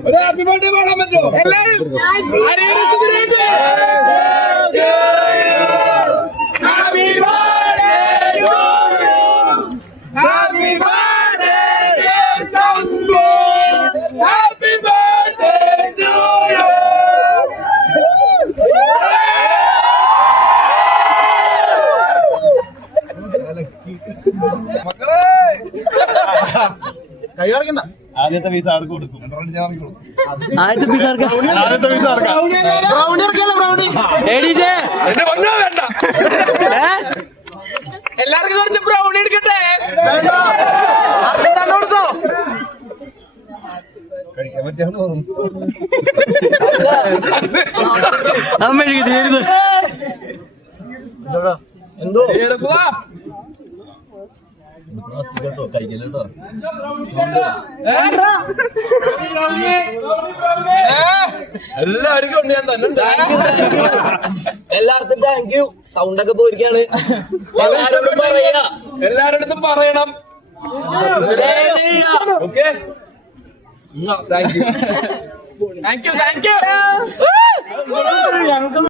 ഒരു happy birthday പാടാൻ പറ്റുമോ എല്ലാരും? ഹാപ്പി ബർത്ത്ഡേ ഹാപ്പി ബർത്ത്ഡേ സംഗോ ഹാപ്പി ബർത്ത്ഡേ ടു യു. മക്കളെ കൈയറക്കണ്ട. ആദ്യത്തെ പൈസ ആർക്ക് കൊടുക്കും? ആദ്യത്തെ പൈസ ആർക്കാ? ആദ്യത്തെ പൈസ ആർക്കാ? വേണ്ട എല്ലാവർക്കും കുറച്ച് ബ്രൗണി എടുക്കട്ടെ. കഴിക്കാൻ പറ്റാന്ന് തോന്നുന്നു. എന്തോ എല്ലാവർക്കും ഉണ്ട്. ഞാൻ തന്നെ എല്ലാവർക്കും താങ്ക് യു. സൗണ്ട് ഒക്കെ പോയിരിക്കാണ്. എല്ലാരുടെ അടുത്തും പറയണം. Okay thank you thank you thank you.